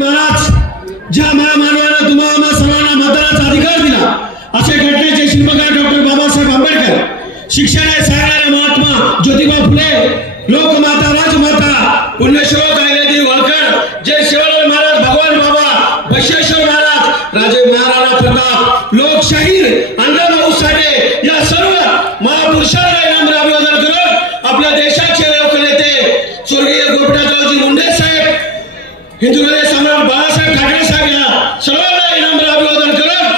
महाराज ज्या महामानवाला तुम्हाला सर्वांना मतदानाचा अधिकार दिला असे घटनेचे शिल्पकार डॉक्टर बाबासाहेब आंबेडकर, शिक्षणाचे सांगणारे महात्मा ज्योतिबा फुले, लोकमाता राजमाता पुण्यश्लोक अहिल्यादेवी होळकर, जय शिवलाल महाराज, भगवान बाबा बसवेश्वर महाराज, राजे महाराणा प्रताप, लोकशाहीर अण्णाभाऊ साठे या सर्व महापुरुषांना नम्र अभिवादन करत आपल्या देशाचे लोकनेते स्वर्गीय गोपीनाथरावजी मुंडे साहेब, हिंदू हृदय सम्राट बाळासाहेब ठाकरे साहेब या सर्वांना नम्र अभिवादन करत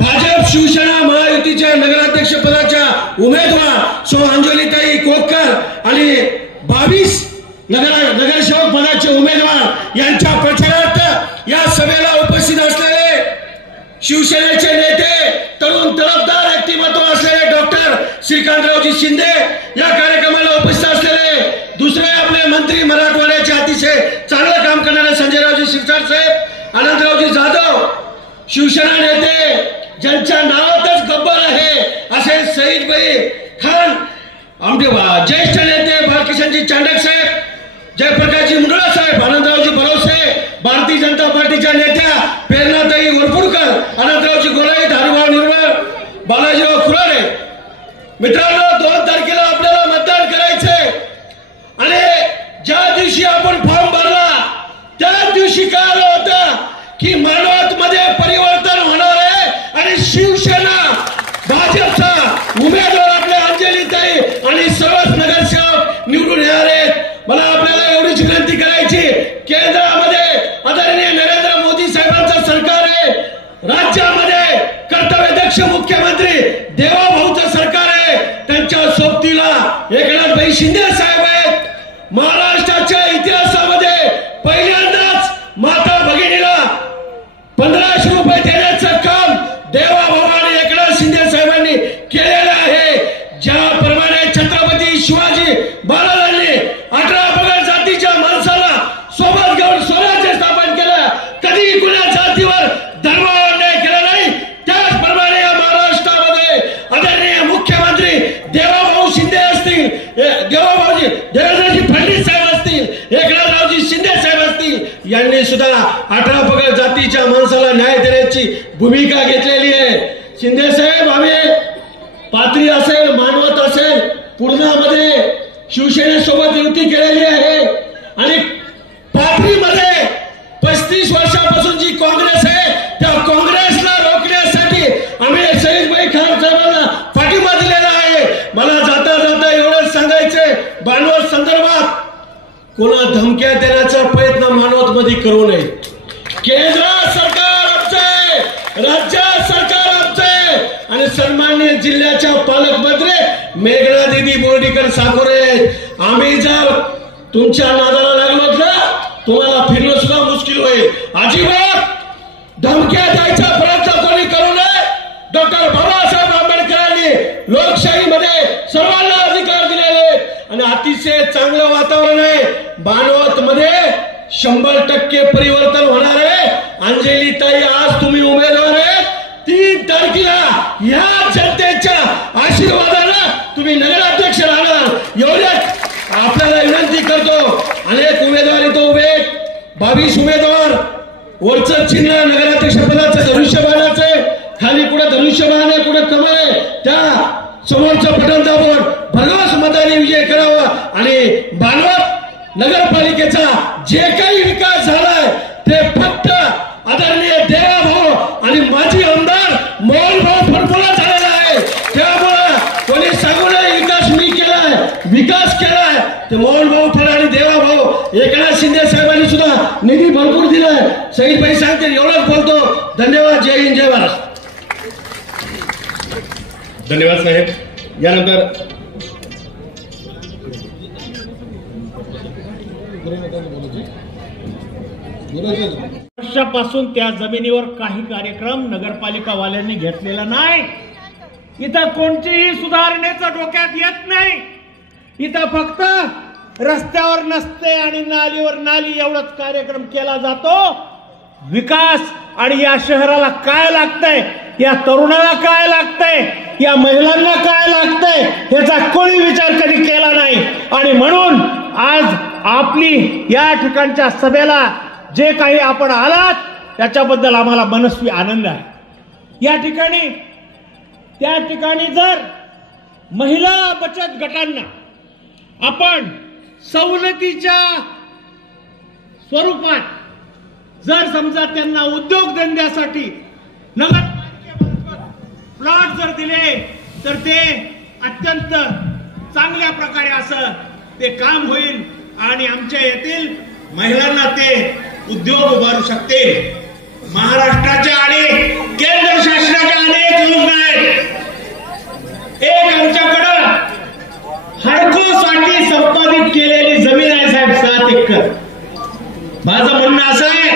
भाजप शिवसेना महायुतीच्या नगराध्यक्ष पदाच्या उमेदवार सौ अंजलीताई कोतकर आणि 22 नगरसेवक पदाचे उमेदवार यांच्या प्रचारार्थ या सभेला उपस्थित असलेले शिवसेनेचे नेते, तरुण तडफदार व्यक्तिमत्व असलेले डॉक्टर श्रीकांतरावजी शिंदे, या कार्यक्रमाला उपस्थित असलेले दुसरे आपले मंत्री मराठवाड्याचे अतिशय चांगलं काम करणारे संजयरावजी शिरसाट साहेब, अनंतरावजी जाधव, शिवसेना नेते ज्यांच्या नावातच गब्बर आहे असे सईदभाई खान, आमचे ज्येष्ठ नेते बाळकिशनजी चांडक साहेब, जयप्रकाशजी मुंडळा साहेब, आनंदरावजी भरोसे, भारतीय जनता पार्टीच्या नेत्या प्रेरणाताई वरपुडकर, अनंतरावजी गोलाई, हरिभाऊ निर्मळ, बालाजीराव खुराडे. मित्रांनो, 2 तारखेला आपल्याला मतदान करायचंय आणि ज्या दिवशी आपण फॉर्म भरला त्याच दिवशी काय आलं होतं की मानवतमध्ये परिवर्तन होणार आहे आणि शिवसेना भाजपचा उमेदवार आपल्या अंजलीताई आणि सर्वच नगरसेवक निवडून येणार आहेत. मला आपल्याला एवढीच विनंती करायची, केंद्रामध्ये आदरणीय नरेंद्र मोदी साहेबांचं सरकार आहे, राज्यामध्ये कर्तव्यदक्ष मुख्यमंत्री देवाभाऊचं सरकार आहे, त्यांच्या सोबतीला एकनाथभाई शिंदे साहेब आहेत. महाराष्ट्राच्या इतिहासामध्ये पहिल्यांदाच माता भगिनीला 1500 रुपये देण्याचं काम देवाभाऊ आणि एकनाथ शिंदे साहेबांनी केलेलं आहे. ज्याप्रमाणे छत्रपती शिवाजी महाराजांनी 18 पगड जातीच्या माणसाला सोबत घेऊन स्वराज्य स्थापन केलं, कधी कुणा जातीवर धर्मावर अन्याय केला नाही, त्याचप्रमाणे या महाराष्ट्रामध्ये आदरणीय मुख्यमंत्री देवाभाऊ शिंदे असतील, देवाभाऊजी देवेंद्रजी फडणवीस साहेब असतील, एकनाथरावजी शिंदे साहेब असतील, यांनी सुद्धा 18 पगड जातीच्या माणसाला न्याय देण्याची भूमिका घेतलेली आहे. शिंदे साहेब, आम्ही पाथरी असेल, मानवत असेल, पूर्णामध्ये शिवसेनेसोबत युती केलेली आहे आणि पाथरीमध्ये 35 वर्षापासून जी काँग्रेस आहे त्या काँग्रेसला रोखण्यासाठी आम्ही सईदभाई खान साहेबांना पाठिंबा दिलेला आहे. मला जाता जाता एवढंच सांगायचंय, मानवत संदर्भात कोणा धमक्या देण्याचा प्रयत्न मानवत मध्ये करू नये. केंद्र सरकार आमचं आहे, राज्य सरकार आमचं आहे आणि सन्माननीय जिल्ह्याच्या पालकमंत्री मेघना दीदी बोर्डीकर साकोरे, आम्ही जर तुमच्या नादाला लागलो ना तुम्हाला फिरणं सुद्धा मुश्किल होईल. अजिबात धमक्या द्यायचा प्रयत्न कोणी करू नये. डॉक्टर बाबासाहेब आंबेडकरांनी लोकशाहीमध्ये सर्वांना अधिकार दिलेले आणि अतिशय चांगलं वातावरण आहे. मानवत मध्ये 100% परिवर्तन होणार आहे. अंजलीताई, आज तुम्ही उमेदवार आहेत, 3 तारखेला या जनतेच्या आशीर्वादाने तुम्ही नगराध्यक्ष राहणार. एवढ्याच आपल्याला विनंती करतो. अनेक उमेदवार इथं उभे, 22 उमेदवार, वरचं चिन्ह नगराध्यक्ष पदाचं धनुष्यबाणाचं, खाली कुठे धनुष्यबाण आहे, कुठे कमळ आहे, त्या समोरचं बटन दाबून भरघोस मताने विजय करावा आणि मानवत नगरपालिकेचा जे काही विकास झालाय ते फक्त आदरणीय देवाभाऊ आणि माजी आमदार मोहनभाऊ फडफडा झालेला आहे. त्यामुळे कोणी सांगू नये विकास मी केलाय, विकास केलाय, ते मोहनभाऊ फड आणि देवाभाऊ एकनाथ शिंदे साहेबांनी सुद्धा निधी भरपूर दिलाय. सईदभाई सांगते, एवढंच बोलतो. धन्यवाद. जय हिंद, जय महाराष्ट्र. धन्यवाद साहेब. यानंतर वर्षापासून त्या जमिनीवर काही कार्यक्रम नगरपालिका वाल्यांनी घेतलेला नाही. इथं कोणतीही सुधारणेचं डोक्यात येत नाही. इथं फक्त रस्त्यावर नसते आणि नालीवर नाली एवढाच कार्यक्रम केला जातो. विकास आणि या शहराला काय लागतंय, या तरुणाला काय लागतंय, या महिलांना काय लागतंय याचा कोणी विचार कधी केला नाही. आणि म्हणून आज आपली या ठिकाणच्या सभेला जे काही आपण आलात त्याच्याबद्दल आम्हाला मनस्वी आनंद आहे। त्या ठिकाणी जर महिला बचत गटांना आपण सवलतीच्या स्वरूपात जर समजा त्यांना उद्योगधंद्यासाठी नगरपालिकेमार्फत प्लॉट जर दिले तर ते अत्यंत चांगल्या प्रकारे असं ते काम होईल आणि आमच्या येथील महिलांना ते उद्योग उभारू शकते। महाराष्ट्राच्या आणि केंद्र शासनाच्या अनेक योजना आहेत। एक आमच्याकडं हडकोसाठी संपादित केलेली जमीन आहे साहेब 7 एकर। माझं म्हणणं असं आहे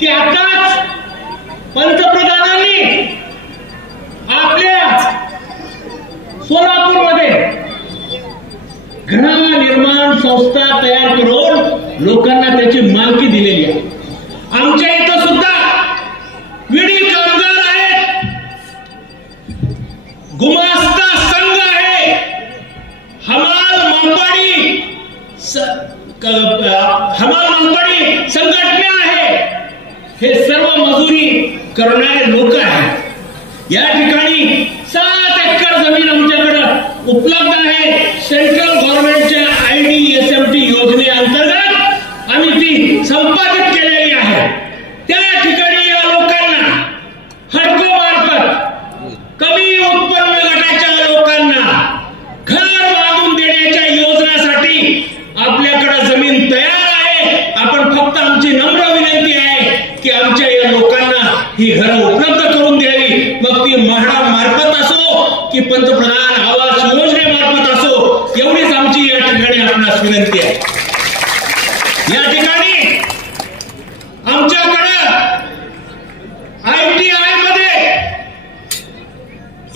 की आताच पंतप्रधानांनी आपल्या सोलापूरमध्ये गृहनिर्माण संस्था तयार करून लोकांना त्याची मालकी दिलेली आहे। आमच्या इथं सुद्धा विडी कामगार आहेत, गुमास्ता संघ आहे, हमाल मालपाडी संघटना आहे। हे सर्व मजुरी करणारे लोक आहेत। या ठिकाणी 7 एकर जमीन आमच्याकडे उपलब्ध आहे। सेंट्रल गव्हर्नमेंटच्या IDSMT योजनेअंतर्गत आम्ही ती संपादित केलेली आहे। त्या ठिकाणी या लोकांना हडको मार्फत कमी उत्पन्न गटाच्या लोकांना घर बांधून देण्याच्या योजनेसाठी आपल्याकडे जमीन तयार आहे। आपण फक्त आमची नम्र विनंती आहे की आमच्या या लोकांना ही घरं उपलब्ध करून द्यावी। मग ती म्हाडा मार्फत असो की पंतप्रधान आवास योजनेमार्फत असो, एवढीच आमची या ठिकाणी आपणास विनंती आहे। या ठिकाणी आमच्याकडे ITI मध्ये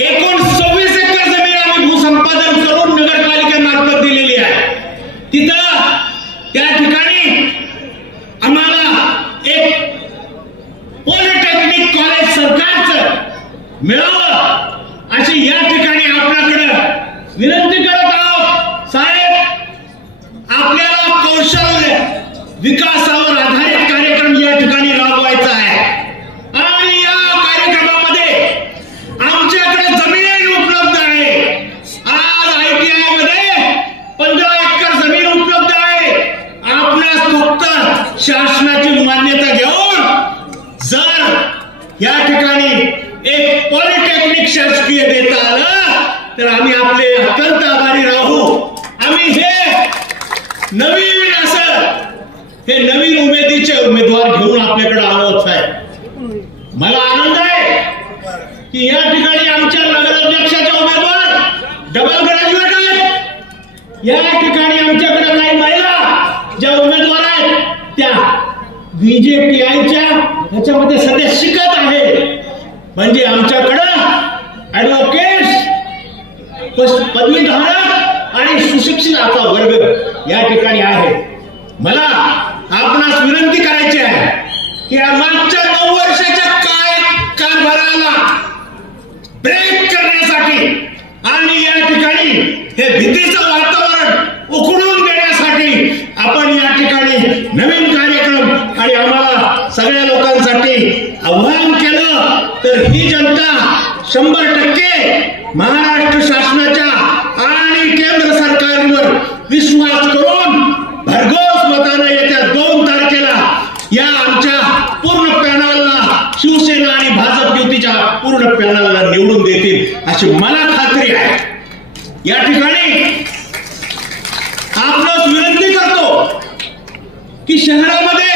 एकूण 26 एकर जमीन आम्ही भूसंपादन करून नगरपालिकेमार्फत दिलेली आहे। तिथं त्या ठिकाणी आम्हाला एक पॉलिटेक्निक कॉलेज सरकारचं मिळावं अशी या ठिकाणी आपल्याकडे विनंती करत आहोत। साहेब, आपल्याला कौशल्य विकासावर आधारित कार्यक्रम या ठिकाणी राबवायचा आहे आणि या कार्यक्रमामध्ये आमच्याकडे जमीन उपलब्ध आहे। आज ITI मध्ये 15 एकर जमीन उपलब्ध आहे। आपणास फक्त शासनाची मान्यता घेऊन जर या ठिकाणी एक पॉलिटेक्निक शासकीय देता आलं तर आम्ही आपले अत्यंत आभारी राहू। आम्ही हे नवीन उमेदीचे उमेदवार घेऊन आपल्याकडे आलोच आहे। मला आनंद आहे की या ठिकाणी आमच्या नगराध्यक्षाच्या उमेदवार डबल ग्रॅज्युएट आहेत। या ठिकाणी आमच्याकडे काही महिला ज्या उमेदवार आहेत त्या BJPIच्या ह्याच्यामध्ये सध्या शिकत आहे। म्हणजे आमच्याकडं ऍडव्होकेट्स, पदवीधारक आणि सुशिक्षित असा वर्ग या ठिकाणी आहे। मला आपणास विनंती करायची आहे की या मागच्या 9 वर्षाच्या कारभाराला ब्रेक करण्यासाठी आणि या ठिकाणी हे भीतीचं वातावरण उखडून देण्यासाठी आपण या ठिकाणी नवीन कार्यक्रम आणि आम्हाला सगळ्या लोकांसाठी आव्हान केलं तर ही जनता 100% महाराष्ट्र शासनाच्या आणि केंद्र सरकारवर विश्वास करून भरघोस मताने येत्या 2 तारखेला या आमच्या पूर्ण पॅनलला, शिवसेना आणि भाजप युतीच्या पूर्ण पॅनलला निवडून देतील अशी मला खात्री आहे। या ठिकाणी आपणास विनंती करतो की शहरामध्ये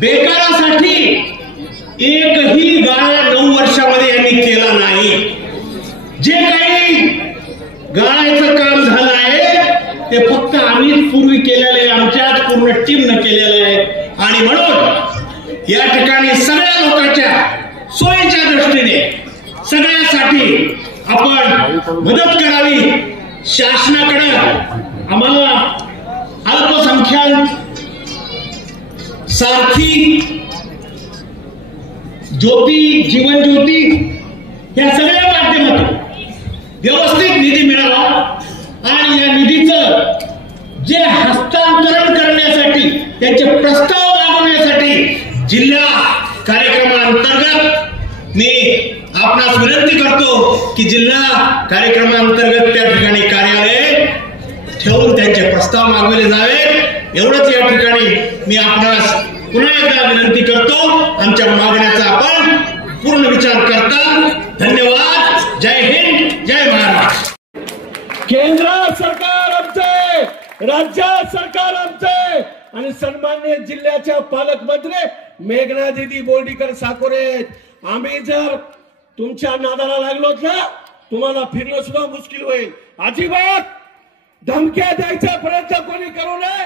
बेकारासाठी एकही गाळा 9 वर्षामध्ये यांनी केला नाही। जे काही गाळायचं काम झालं आहे ते फक्त आम्हीच पूर्वी केलेलं आहे, आमच्याच पूर्ण टीमनं केलेलं आहे आणि म्हणून या ठिकाणी सगळ्या लोकांच्या सोयीच्या दृष्टीने सगळ्यासाठी आपण मदत करावी। शासनाकडे आम्हाला अल्पसंख्याक सारथी, ज्योती, जीवन ज्योती या सगळ्या माध्यमातून व्यवस्थित निधी मिळावा आणि या निधीचं जे हस्तांतरण करण्यासाठी त्यांचे प्रस्ताव मागवण्यासाठी जिल्हा कार्यक्रमाअंतर्गत मी आपणास विनंती करतो की जिल्हा कार्यक्रमाअंतर्गत त्या ठिकाणी कार्यालय ठेवून त्यांचे प्रस्ताव मागवले जावे एवढंच या ठिकाणी मी आपणास पुन्हा एकदा विनंती करतो. आमच्या मागण्याचा आपण पूर्ण विचार करता. धन्यवाद. जय हिंद, जय महाराष्ट्र. केंद्र सरकार आमचे, राज्य सरकार आमचे आणि सन्माननीय जिल्ह्याच्या पालकमंत्री मेघना दीदी बोर्डीकर साकोरे. आम्ही जर तुमच्या नादाला लागलो ना तुम्हाला फिरणं सुद्धा मुश्किल होईल. अजिबात धमक्या द्यायचा प्रयत्न कोणी करू नये.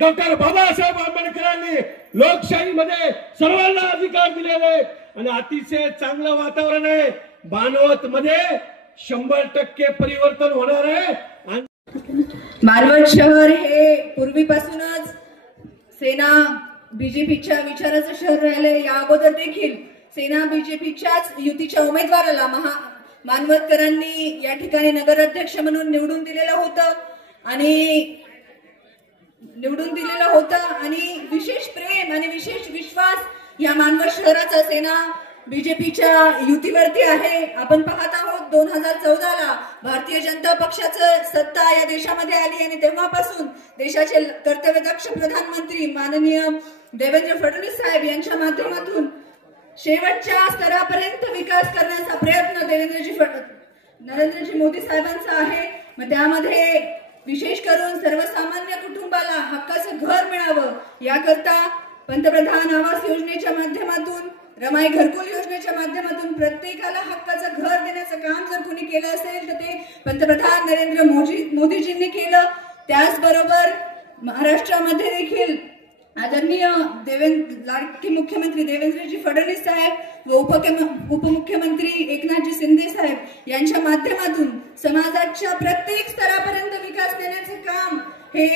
डॉक्टर बाबासाहेब आंबेडकरांनी लोकशाहीमध्ये सर्वांना अधिकार दिलेले आणि अतिशय चांगलं वातावरण आहे. मानवत मध्ये 100% परिवर्तन होणार आहे. मानवत शहर हे पूर्वीपासूनच सेना बीजेपीच्या विचाराचं शहर राहिले. या अगोदर देखील सेना बीजेपीच्याच युतीच्या उमेदवाराला मानवतकरांनी या ठिकाणी नगराध्यक्ष म्हणून निवडून दिलेलं होतं आणि विशेष प्रेम आणि विशेष विश्वास या मानवत शहराचा सेना बीजेपीच्या युतीवरती आहे. आपण पाहत आहोत 2014ला भारतीय जनता पक्षाचं सत्ता या देशामध्ये आली आणि तेव्हापासून देशाचे कर्तव्यदक्ष प्रधानमंत्री माननीय देवेंद्र फडणवीस साहेब यांच्या माध्यमातून शेवटच्या स्तरापर्यंत विकास करण्याचा प्रयत्न नरेंद्रजी मोदी साहेबांचा आहे. मग त्यामध्ये विशेष करून सर्वसामान्य कुटुंबाला हक्काचं घर मिळावं याकरता पंतप्रधान आवास योजनेच्या माध्यमातून, रमाई घरकुल योजनेच्या माध्यमातून प्रत्येकाला हक्काचं घर देण्याचं काम जर कोणी केलं असेल तर ते पंतप्रधान नरेंद्र मोदीजींनी केलं. त्याचबरोबर महाराष्ट्रामध्ये देखील आदरणीय लाडके मुख्यमंत्री देवेंद्रजी फडणवीस साहेब व उपमुख्यमंत्री एकनाथजी शिंदे साहेब यांच्या माध्यमातून समाजाच्या प्रत्येक स्तरापर्यंत विकास देण्याचे काम हे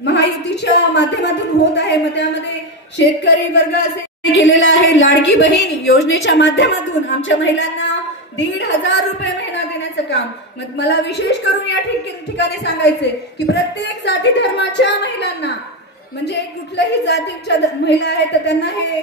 महायुतीच्या माध्यमातून होत आहे. मग त्यामध्ये शेतकरी वर्ग असे केलेला आहे. लाडकी बहीण योजनेच्या माध्यमातून आमच्या महिलांना 1,500 रुपये महिना देण्याचं काम. मग मला विशेष करून या ठिकाणी सांगायचे की प्रत्येक जाती धर्माच्या महिलांना, म्हणजे कुठल्याही जातीच्या महिला आहेत तर त्यांना हे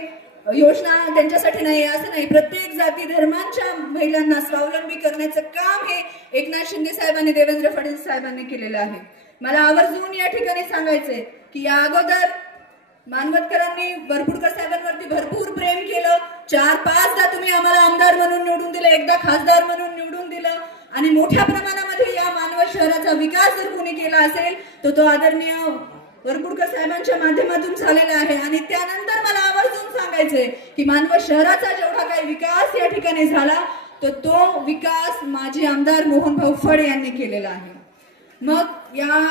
योजना त्यांच्यासाठी नाही असं नाही, प्रत्येक जाती धर्मांच्या महिलांना स्वावलंबी करण्याचं काम हे एकनाथ शिंदे साहेब आणि देवेंद्र फडणवीस साहेबांनी केलेलं आहे. मला आवर्जून या ठिकाणी सांगायचंय की या अगोदर मानवतकरांनी वरपुडकर साहेबांवरती भरपूर प्रेम केलं. 4-5दा तुम्ही आम्हाला आमदार म्हणून निवडून दिलं, एकदा खासदार म्हणून निवडून दिलं आणि मोठ्या प्रमाणामध्ये या मानवत शहराचा विकास जर कोणी केला असेल तर तो आदरणीय वरपुडकर साहेबांच्या माध्यमातून झालेला आहे. आणि त्यानंतर मला आवर्जून सांगायचंय की मानवत शहराचा जेवढा काही विकास या ठिकाणी झाला तर तो विकास माजी आमदार मोहनभाऊ फड यांनी केलेला आहे. मग या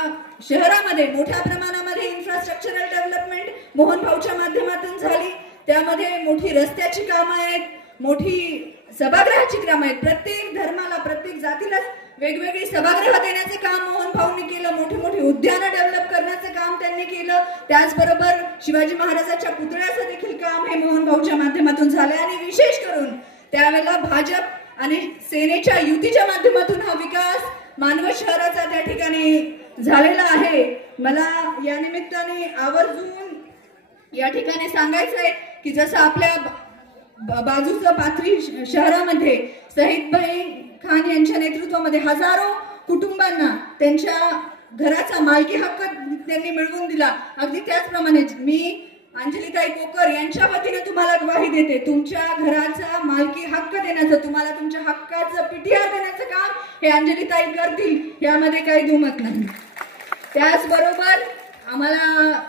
शहरामध्ये मोठ्या प्रमाणामध्ये इन्फ्रास्ट्रक्चरल डेव्हलपमेंट मोहनभाऊच्या माध्यमातून झाली. त्यामध्ये मोठी रस्त्याची कामं आहेत, मोठी सभागृहाची कामं आहेत. प्रत्येक धर्माला, प्रत्येक जातीला वेगवेगळी सभागृह देण्याचं काम मोहनभाऊंनी केलं. मोठी मोठी उद्यानं डेव्हलप करण्याचं काम त्यांनी केलं. त्याचबरोबर शिवाजी महाराजांच्या पुतळ्याचं देखील काम हे मोहनभाऊच्या माध्यमातून झालं. आणि विशेष करून त्यावेळेला भाजप आणि सेनेच्या युतीच्या माध्यमातून हा विकास मानवत शहराचा त्या ठिकाणी झालेला आहे. मला या निमित्ताने आवर्जून या ठिकाणी सांगायचंय की जसं आपल्या बाजूच्या पाथरी शहरामध्ये शहीदभाई खान यांच्या नेतृत्वामध्ये हजारो कुटुंबांना त्यांच्या घराचा मालकी हक्क त्यांनी मिळवून दिला, अगदी त्याचप्रमाणे मी अंजलीताई कोकर यांच्या वतीने तुम्हाला ग्वाही देते, तुमच्या घराचा मालकी हक्क देण्याचं, तुम्हाला तुमच्या हक्काचं पीटीआर देण्याचं काम हे अंजलीताई करतील, यामध्ये काही दुमत नाही. त्याचबरोबर आम्हाला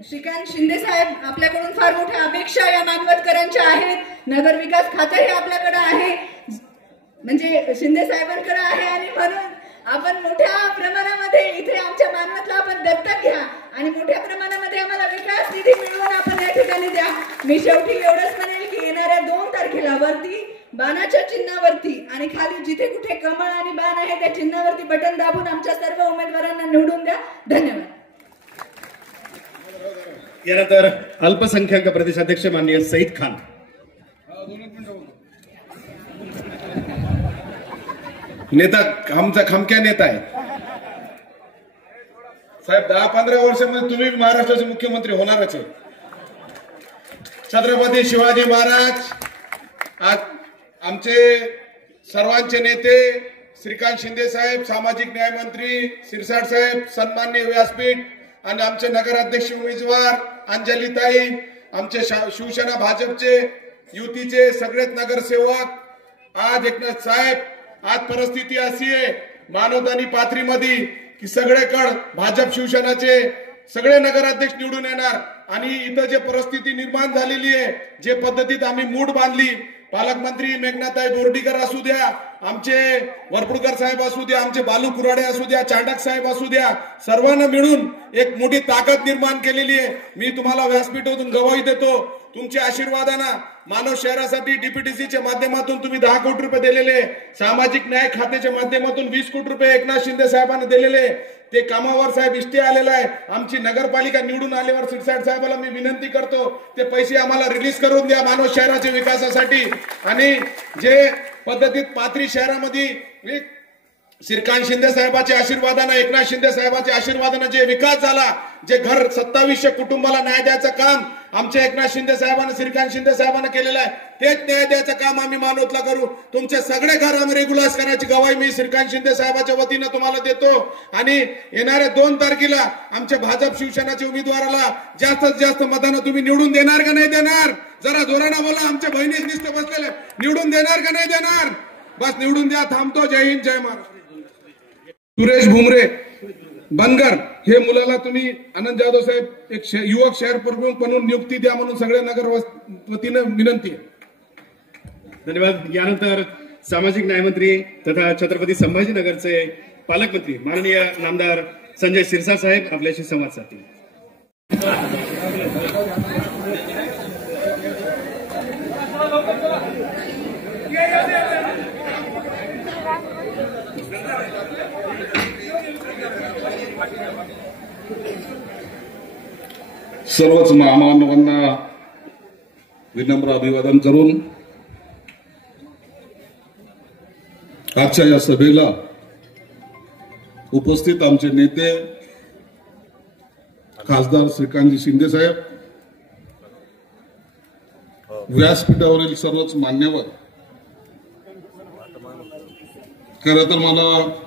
श्रीकांत शिंदे साहेब आपल्याकडून फार मोठ्या अपेक्षा या मानवतकरांच्या आहेत. नगर विकास खातं हे आपल्याकडे आहे, म्हणजे शिंदे साहेबांकडे आहे आणि म्हणून आपण मोठ्या प्रमाणामध्ये इथे आमच्या मानवतला आपण दत्तक घ्या आणि मोठ्या प्रमाणामध्ये आम्हाला विकास निधी मिळवून आपण या ठिकाणी द्या. मी शेवटी एवढंच म्हणेल की येणाऱ्या 2 तारखेला वरती बाणाच्या चिन्हावरती आणि खाली जिथे कुठे कमळ आणि बाण आहे त्या चिन्हावरती बटन दाबून आमच्या सर्व उमेदवारांना निवडून द्या. धन्यवाद. यानंतर अल्पसंख्याक प्रदेशाध्यक्ष माननीय सईद खान. नेता आमचा खमक्या नेता आहे साहेब 10-15 वर्षामध्ये तुम्ही महाराष्ट्राचे मुख्यमंत्री होणारच आहे. छत्रपती शिवाजी महाराज आज आमचे सर्वांचे नेते श्रीकांत शिंदे साहेब, सामाजिक न्याय मंत्री शिरसाट साहेब, सन्माननीय व्यासपीठ आणि आमचे नगराध्यक्ष उमेदवार अंजलीताई, आमचे शिवसेना भाजपचे युतीचे सगळेच नगरसेवक, आज एकनाथ साहेब, आज परिस्थिती अशी आहे मानवतानी पाथरीमध्ये की सगळेकडे भाजप शिवसेनाचे सगळे नगराध्यक्ष निवडून येणार आणि इथं जे परिस्थिती निर्माण झालेली आहे, जे पद्धतीत आम्ही मूठ बांधली, पालकमंत्री मेघनाताई बोर्डीकर असू द्या, आमचे वरपुडकर साहेब असू द्या, आमचे बालू कुराडे असू द्या, चांडक साहेब असू द्या, सर्वांना मिळून एक मोठी ताकद निर्माण केलेली आहे. मी तुम्हाला व्यासपीठातून गवाही देतो, तुमच्या आशीर्वादानं मानव शहरासाठी डीपीटीसीच्या माध्यमातून तुम्ही 10 कोटी रुपये दिलेले, सामाजिक न्याय खात्याच्या माध्यमातून 20 कोटी रुपये एकनाथ शिंदे साहेबांना दिलेले, ते कामावर साहेब इष्टे आलेला आहे. आमची नगरपालिका निवडून आल्यावर शिरसाट साहेबाला मी विनंती करतो ते पैसे आम्हाला रिलीज करून द्या मानव शहराच्या विकासासाठी. आणि जे पद्धतीत पाथरी शहरामध्ये श्रीकांत शिंदे साहेबांच्या आशीर्वादानं, एकनाथ शिंदे साहेबांच्या आशीर्वादानं जे विकास झाला, जे घर 2700 कुटुंबाला न्याय द्यायचं काम आमच्या एकनाथ शिंदे साहेबांना, श्रीकांत शिंदे साहेबांना केलेलं आहे, तेच न्याय द्यायचं काम आम्ही मानवतला करू. तुमचे सगळे घर आम्ही रेग्युलाइज करण्याची गवाही मी श्रीकांत शिंदे साहेबांच्या वतीनं तुम्हाला देतो. आणि येणाऱ्या 2 तारखेला आमच्या भाजप शिवसेनाच्या उमेदवाराला जास्तीत जास्त मतानं तुम्ही निवडून देणार का नाही देणार? जरा जोरानं बोला. आमच्या बहिणी नुसते बसलेले, निवडून देणार का नाही देणार? बस निवडून द्या. थांबतो. जय हिंद, जय महाराष्ट्र. सुरेश भुमरे बनगर हे मुलाला तुम्ही आनंद जाधव साहेब एक युवक शहर प्रमुख म्हणून नियुक्ती द्या म्हणून सगळ्या नगर वतीनं विनंती आहे. धन्यवाद. यानंतर सामाजिक न्यायमंत्री तथा छत्रपती संभाजीनगरचे पालकमंत्री माननीय नामदार संजय शिरसाट साहेब आपल्याशी संवाद साधतील. सर्वच महामानवांना विनम्र अभिवादन करून आजच्या या सभेला उपस्थित आमचे नेते खासदार श्रीकांतजी शिंदे साहेब, व्यासपीठावरील सर्वच मान्यवर, खरं तर मला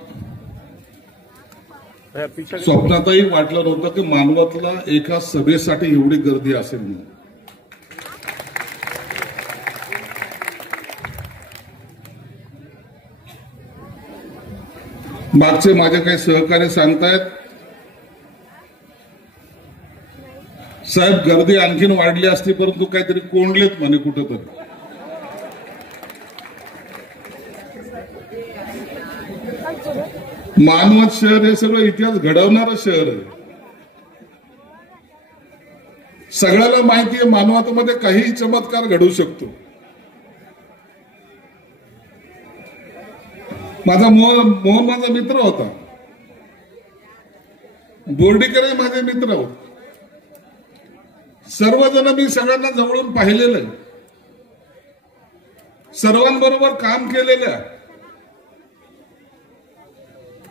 स्वप्नातही वाटलं नव्हतं की मानवतला एका सभेसाठी एवढी गर्दी असेल म्हणून. मागचे माझे काही सहकारी सांगतायत साहेब गर्दी आणखीन वाढली असती परंतु काहीतरी कोंडलेत म्हणे कुठंतरी. मानवत शहर हे सगळं इतिहास घडवणारं शहर आहे. सगळ्याला माहिती आहे मानवतामध्ये काहीही चमत्कार घडू शकतो. मोहन माझा मित्र होता, बोर्डीकरही माझे मित्र होते. सर्वजण मी सगळ्यांना जवळून पाहिलेलं आहे, सर्वांबरोबर काम केलेलं आहे.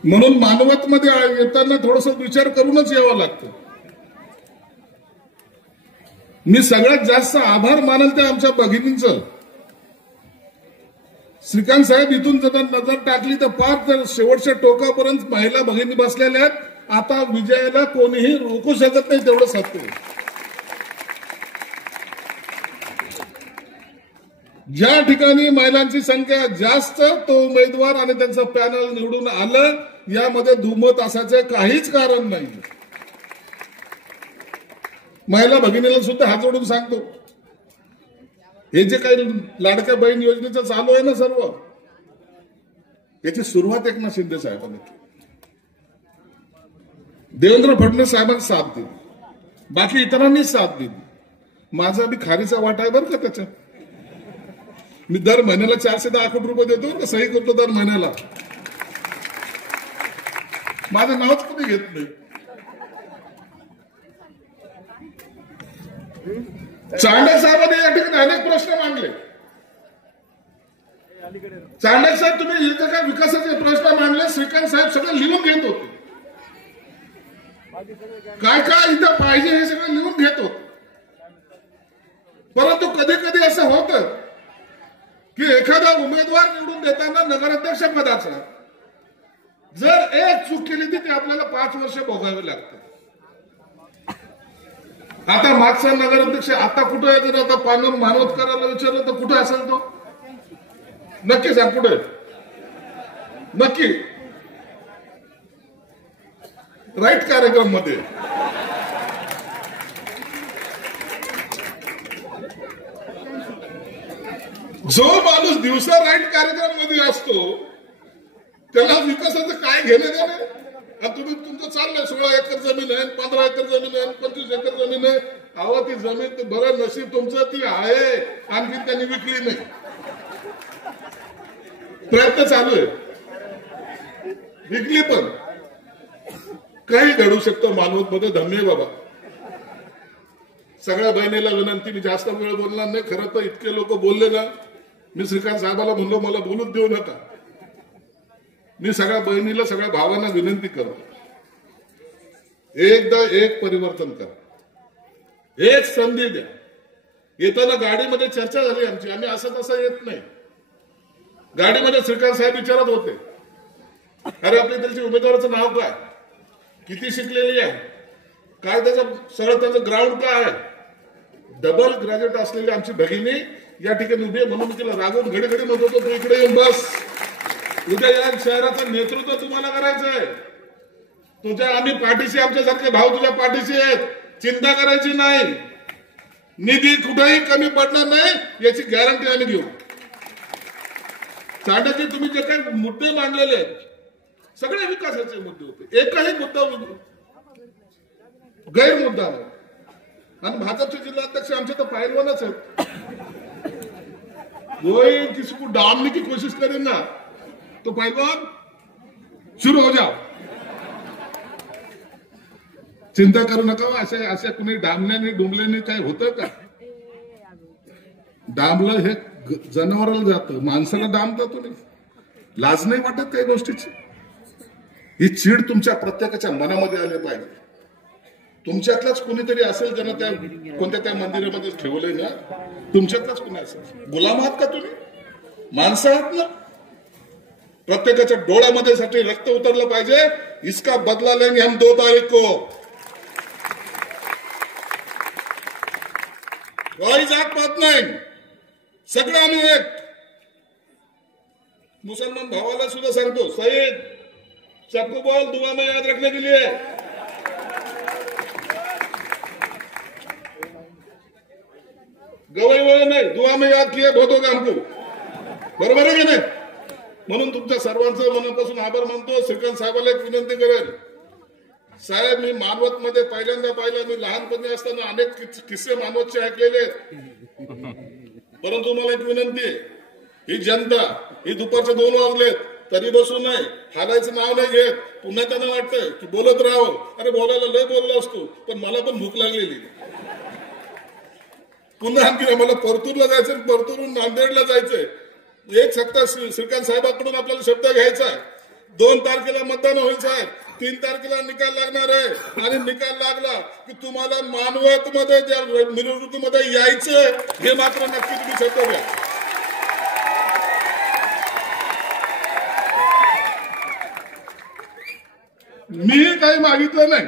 म्हणून मानवतमध्ये येताना थोडस विचार करूनच यावं लागतं. मी सगळ्यात जास्त आभार मानल ते आमच्या भगिनींचं. श्रीकांत साहेब इथून जर नजर टाकली तर फार शेवटच्या टोकापर्यंत महिला भगिनी बसलेल्या आहेत. आता विजयाला कोणीही रोखू शकत नाही, तेवढं सत्य. ज्या ठिकाणी महिलांची संख्या जास्त तो उमेदवार आणि त्यांचं पॅनल निवडून आलं, यामध्ये दुमत असायचं काहीच कारण नाही. महिला भगिनीला सुद्धा हात जोडून सांगतो, हे जे काही लाडक्या बहीण योजनेचं चालू आहे ना सर्व, याची सुरुवात एकनाथ शिंदे साहेबांनी केली. देवेंद्र फडणवीस साहेबांनी साथ दिली, बाकी इतरांनी साथ दिली. माझा बी खारीचा वाटा आहे बरं का त्याच्यात. मी दर महिन्याला 410 कोटी रुपये देतो, सही करतो दर महिन्याला. माझं नावच कधी घेत नाही. चांडक साहेबांनी या ठिकाणी अनेक प्रश्न मांडले. चांडक साहेब तुम्ही इथे काय विकासाचे प्रश्न मांडले, श्रीकांत साहेब सगळं लिहून घेत होते. काय काय इथं पाहिजे हे सगळं लिहून घेतो. परंतु कधी कधी असं होतं की एखादा उमेदवार निवडून देताना नगराध्यक्ष पदाचा जर एक चूक केली ती ते आपल्याला 5 वर्ष भोगावे लागते. आता मागचा नगराध्यक्ष आता कुठे आहे? जर आता मानवतकरांना विचारलं तर कुठे असेल तो? नक्की सांग कुठे? नक्की राईट कार्यक्रम मध्ये. जो माणूस दिवसा राईट कार्यक्रम मध्ये असतो त्याला विकासाचं काय घेणं देणं? तुम्ही तुमचं चाललंय 16 एकर जमीन आहे, 15 एकर जमीन आहे, 25 एकर जमीन आहे. अहो ती जमीन बरं नशीब तुमचं ती आहे, आणखी त्यांनी विकली नाही. प्रयत्न चालू आहे, विकली पण. काही घडू शकतं मानवत मध्ये. धन्य बाबा. सगळ्या बहिणीला विनंती, मी जास्त वेळ बोलणार नाही. खरं तर इतके लोक बोलले ना, मी श्रीकांत साहेबाला म्हणलो मला बोलूच देऊ नका. मी सगळ्या बहिणीला सगळ्या भावांना विनंती करतो, एकदा एक परिवर्तन करा, एक संधी द्या. येताना गाडीमध्ये चर्चा झाली आमची, आम्ही असं तसं येत नाही. गाडीमध्ये श्रीकांत साहेब विचारत होते, अरे आपल्या इथलच्या उमेदवाराचं नाव काय, किती शिकलेली आहे, काय त्याचं सरळ त्याचं ग्राउंड काय आहे. डबल ग्रॅज्युएट असलेली आमची भगिनी या ठिकाणी उभी आहे. म्हणून तिला रागवून घडी घडी म्हणत होतो, तू इकडे येऊन बस. उद्या या शहराचं नेतृत्व तुम्हाला करायचंय. तुझ्या आम्ही पाठीशी, आमच्यासारखे भाऊ तुझ्या पाठीशी आहेत, चिंता करायची नाही. निधी कुठेही कमी पडणार नाही याची गॅरंटी आम्ही घेऊ. साडेचे तुम्ही जे काही मुद्दे मांडलेले आहेत सगळे विकासाचे मुद्दे होते, एकही मुद्दा गैरमुद्दा नाही. आणि भाजपचे जिल्हाध्यक्ष आमचे तर पहिलवानच आहेत. कोई किसी को डालने की कोशिश करेगा तो पहलवान शुरू हो जाओ. चिंता करू नका. असे कुणी डांबल्याने डुंबल्याने काय होतं का? डांबलं हे जनावराला जातं, माणसाला डांबता तुम्ही. लाज नाही वाटत काही गोष्टीची? ही चीड तुमच्या प्रत्येकाच्या मनामध्ये आली पाहिजे. तुमच्यातलाच कुणीतरी असेल ज्यांना त्या कोणत्या त्या मंदिरामध्ये ठेवलंय ना, तुमच्यातलाच कुणी असेल. गुलाम आहात का तुम्ही? माणसं आहात ना. प्रत्येकाच्या डोळ्यामध्ये साठी रक्त उतरलं पाहिजे. इसका बदला लेंगे हम 2 तारीख को. कोई जात पात नाही, सगळे आम्ही एक. मुसलमान भावाला सुद्धा सांगतो, सईद सबको बोल दुआ में याद रखने के लिए. गवई वय नाही, दुआ में याद किया बहुत होगा हमको. बरोबर आहे की नाही? म्हणून तुमच्या सर्वांचं मनापासून आभार मानतो. श्रीकांत साहेबाला एक विनंती करेल, साहेब मी मानवत मध्ये पहिल्यांदा पाहिलं. मी लहानपणी असताना अनेक किस्से मानवतचे ऐकलेले आहेत. परंतु मला एक विनंती आहे, ही जनता ही दुपारचे 2 वाजलेत तरी बसू नये, हालायचं नाव नाही घेत. पुन्हा त्यांना वाटतंय की बोलत राहावं. अरे बोलायला लय बोललो असतो, पण मला पण भूक लागलेली. पुन्हा आणखी मला परतूरला जायचं, परतूरून नांदेडला जायचंय. एक सप्ताह श्रीकांत साहेबांकडून आपल्याला शब्द घ्यायचा आहे. 2 तारखेला मतदान होईल साहेब, 3 तारखेला निकाल लागणार आहे. आणि निकाल लागला की तुम्हाला मानवत मध्ये निवडणुकीमध्ये यायचं हे मात्र नक्की तुम्ही शब्द घ्या. मी काही मागितलं नाही,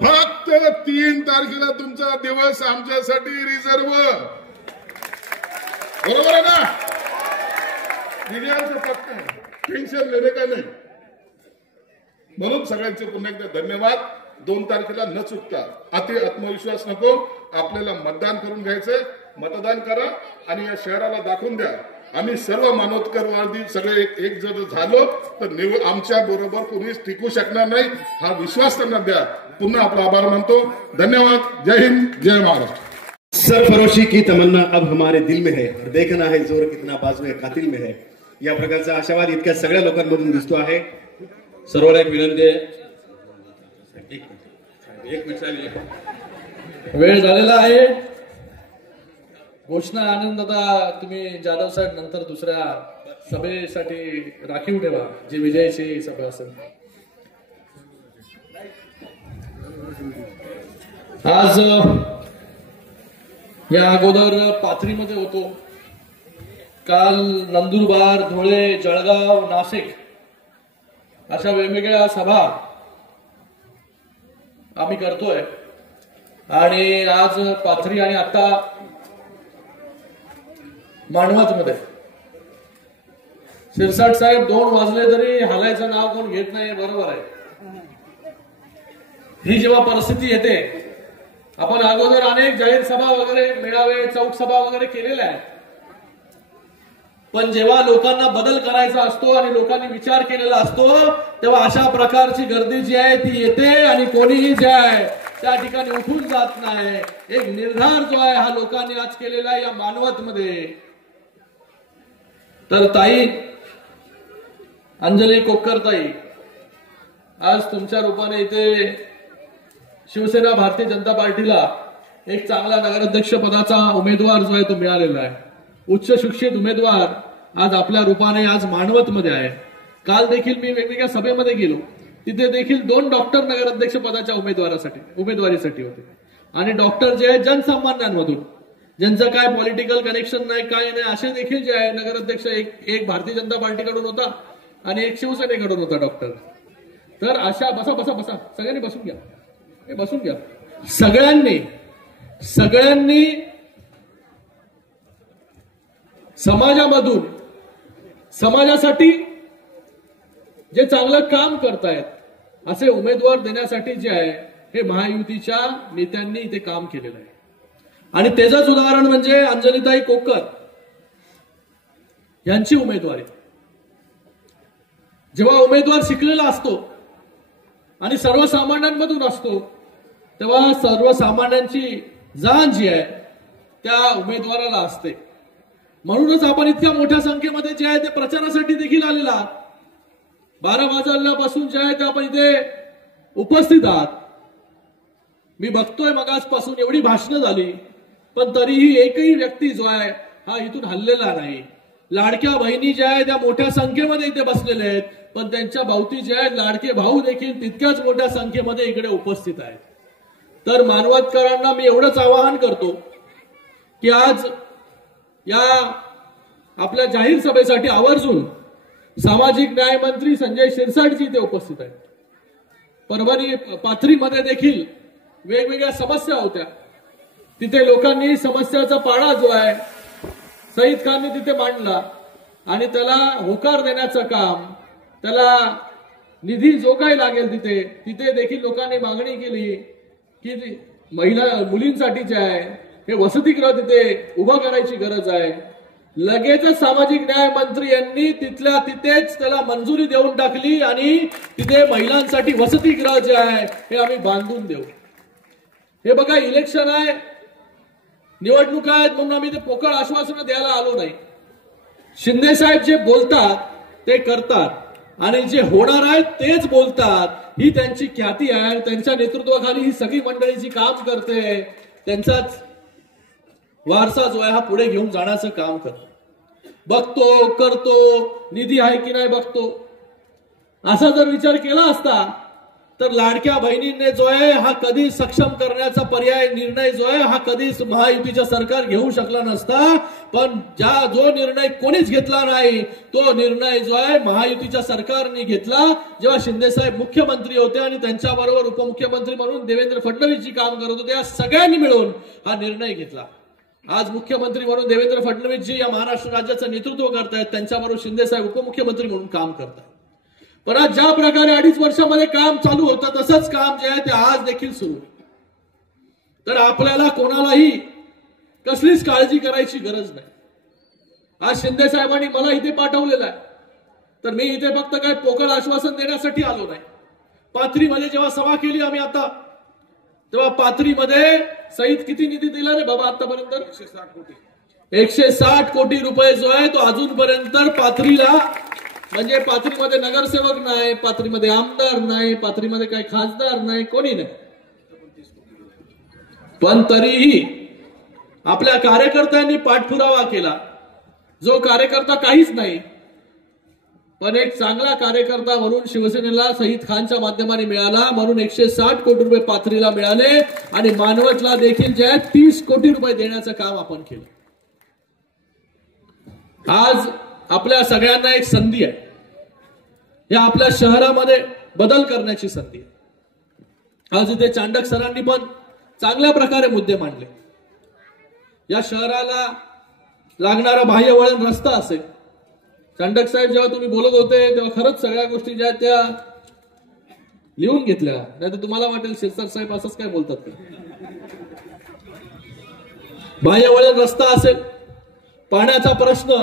फक्त 3 तारखेला तुमचा दिवस आमच्यासाठी रिझर्व. बरोबर आहे ना? फक्त टेन्शन लेणे का नाही. म्हणून सगळ्यांचे पुन्हा एकदा धन्यवाद. 2 तारखेला न चुकता, अति आत्मविश्वास नको, आपल्याला मतदान करून घ्यायचंय. मतदान करा आणि या शहराला दाखवून द्या आम्ही सर्व मानवतकरवादी सगळे एक जर झालो तर आमच्या बरोबर कोणीच टिकू शकणार नाही. हा विश्वास त्यांना द्या. पुन्हा आपला आभार मानतो. धन्यवाद. जय हिंद, जय महाराष्ट्र. सरफरोशी की तमन्ना अब हमारे दिल में है और देखना है जोर कितना बाजू कातिल में है. या प्रकारचा आशावाद इतक्या सगळ्या लोकांमधून दिसतो आहे. सर्वांना एक विनंती आहे, एक मिनिट, वेळ झालेला आहे. घोषणा आनंद आता तुम्ही जाधव साहेब नंतर दुसऱ्या सभेसाठी राखीव ठेवा, जी विजयाची सभा असेल. आज या अगोदर पाथरीमध्ये होतो, काल नंदुरबार, धुळे, जळगाव, नाशिक अशा वेगवेगळ्या सभा आम्ही करतोय आणि आज पाथरी आणि आता मानवतमध्ये. शिरसाट साहेब 2 वाजले तरी हालायचं नाव कोण घेत नाही, बरोबर आहे. ही जेव्हा परिस्थिती येते, आपण अगोदर अनेक जाहीर सभा वगैरे, मेळावे, चौक सभा वगैरे केलेल्या आहेत, पण जेव्हा लोकांना बदल करायचा असतो आणि लोकांनी विचार केलेला असतो तेव्हा अशा प्रकारची गर्दी जी आहे ती येते आणि कोणीही जे आहे त्या ठिकाणी उठून जात नाही. एक निर्धार जो आहे हा लोकांनी आज केलेला आहे या मानवतमध्ये. तर ताई अंजली कोक्कर ताई, आज तुमच्या रूपाने इथे शिवसेना भारतीय जनता पार्टीला एक चांगला नगराध्यक्ष पदाचा उमेदवार जो आहे तो मिळालेला आहे. उच्च शिक्षित उमेदवार आज आपल्या रूपाने आज मानवतमध्ये आहे. काल देखील मी वेगवेगळ्या सभेमध्ये गेलो, तिथे देखील 2 डॉक्टर नगराध्यक्ष पदाच्या उमेदवारीसाठी होते आणि डॉक्टर जे आहेत जनसामान्यांमधून, ज्यांचं काय पॉलिटिकल कनेक्शन नाही, काय नाही, असे देखील जे आहे नगराध्यक्ष एक भारतीय जनता पार्टीकडून होता आणि एक शिवसेनेकडून होता डॉक्टर. तर अशा बसा सगळ्यांनी बसून घ्या, सगळ्यांनी समाजामधून समाजासाठी जे चांगलं काम करतायत असे उमेदवार देण्यासाठी जे आहे हे महायुतीच्या नेत्यांनी इथे काम केलेलं आहे. आणि त्याचंच उदाहरण म्हणजे अंजलीताई कोक्कर यांची उमेदवारी. जेव्हा उमेदवार शिकलेला असतो आणि सर्वसामान्यांमधून असतो तेव्हा सर्वसामान्यांची जाण जी आहे त्या उमेदवाराला असते. म्हणूनच आपण इतक्या मोठ्या संख्येमध्ये जे आहे ते प्रचारासाठी देखील आलेला 12 वाजल्यापासून जे आहे ते आपण इथे उपस्थित आहात. मी बघतोय मगाचपासून एवढी भाषणं झाली पण तरीही एकही व्यक्ती जो आहे हा इथून हललेला नाही. लाडक्या बहिणी ज्या आहेत त्या मोठ्या संख्येमध्ये इथे बसलेल्या आहेत, पण त्यांच्या भोवती जे आहेत लाडके भाऊ देखील तितक्याच मोठ्या संख्येमध्ये इकडे उपस्थित आहेत. तर मानवतकरांना मी एवढंच आवाहन करतो की आज या आपल्या जाहीर सभेसाठी आवर्जून सामाजिक न्याय मंत्री संजय शिरसाटजी इथे उपस्थित आहेत. परभणी पाथरीमध्ये देखील वेगवेगळ्या समस्या होत्या, तिथे लोकांनी समस्याचा पाडा जो आहे सईद खानने तिथे मांडला आणि त्याला होकार देण्याचं काम, त्याला निधी जो काही लागेल तिथे देखील लोकांनी मागणी केली की मुलींसाठी जे आहे हे वसतिगृह तिथे उभं करायची गरज आहे. लगेचच सामाजिक न्याय मंत्री यांनी तिथल्या तिथेच त्याला मंजुरी देऊन टाकली आणि तिथे महिलांसाठी वसतिगृह जे आहे हे आम्ही बांधून देऊ. हे बघा, इलेक्शन आहे, निवडणुका आहेत म्हणून आम्ही ते पोकळ आश्वासनं द्यायला आलो नाही. शिंदे साहेब जे बोलतात ते करतात आणि जे होणार आहेत तेच बोलतात. ही त्यांची ख्याती आहे. त्यांच्या नेतृत्वाखाली ही सगळी मंडळी जी काम करते त्यांचाच वारसा जो आहे हा पुढे घेऊन जाण्याचं काम करतो. बघतो, करतो, निधी आहे की नाही बघतो. असा जर विचार केला असता तर लाडक्या बहिणींनी जो आहे हा कधी सक्षम करण्याचा पर्याय निर्णय जो आहे हा कधीच महायुतीचं सरकार घेऊ शकला नसता. पण जो निर्णय कोणीच घेतला नाही तो निर्णय जो आहे महायुतीच्या सरकारने घेतला. जेव्हा शिंदे साहेब मुख्यमंत्री होते आणि त्यांच्याबरोबर उपमुख्यमंत्री म्हणून देवेंद्र फडणवीसजी काम करत होते, या सगळ्यांनी मिळून हा निर्णय घेतला. आज मुख्यमंत्री म्हणून देवेंद्र फडणवीसजी या महाराष्ट्र राज्याचं नेतृत्व करतायत, त्यांच्याबरोबर शिंदे साहेब उपमुख्यमंत्री म्हणून काम करतायत. पण आज ज्या प्रकारे 2.5 वर्षामध्ये काम चालू होतं तसंच काम जे आहे ते आज देखील सुरू आहे. तर आपल्याला कोणालाही कसलीच काळजी करायची गरज नाही. आज शिंदे साहेबांनी मला इथे पाठवलेलं आहे, तर मी इथे फक्त काय पोकळ आश्वासन देण्यासाठी आलो नाही. पाथरीमध्ये जेव्हा सभा केली आम्ही आता, तेव्हा पाथरीमध्ये सईद किती निधी दिला रे बाबा आतापर्यंत? 160 कोटी. 160 कोटी रुपये जो आहे तो अजूनपर्यंत पाथरीला, म्हणजे पाथरीमध्ये नगरसेवक नाही, पाथरीमध्ये आमदार नाही, पाथरीमध्ये काही खासदार नाही, कोणी नाही. पण तरीही आपल्या कार्यकर्त्यांनी पाठपुरावा केला. जो कार्यकर्ता काहीच नाही, पण एक चांगला कार्यकर्ता म्हणून शिवसेनेला शहीद खानच्या माध्यमाने मिळाला, म्हणून 160 कोटी रुपये पाथरीला मिळाले आणि मानवतला देखील जे 30 कोटी रुपये देण्याचं काम आपण केलं. आज आपल्या सगळ्यांना एक संधी आहे, या आपल्या शहरामध्ये बदल करण्याची संधी आहे. आज इथे चांडक सरांनी पण चांगल्या प्रकारे मुद्दे मांडले. या शहराला लागणारा बाह्य वळण रस्ता असेल. चांडक साहेब जेव्हा तुम्ही बोलत होते तेव्हा खरंच सगळ्या गोष्टी ज्या त्या लिहून घेतल्या, नाही तर तुम्हाला वाटेल शिरसाट साहेब असंच काय बोलतात का. बाह्य वळण रस्ता असेल, पाण्याचा प्रश्न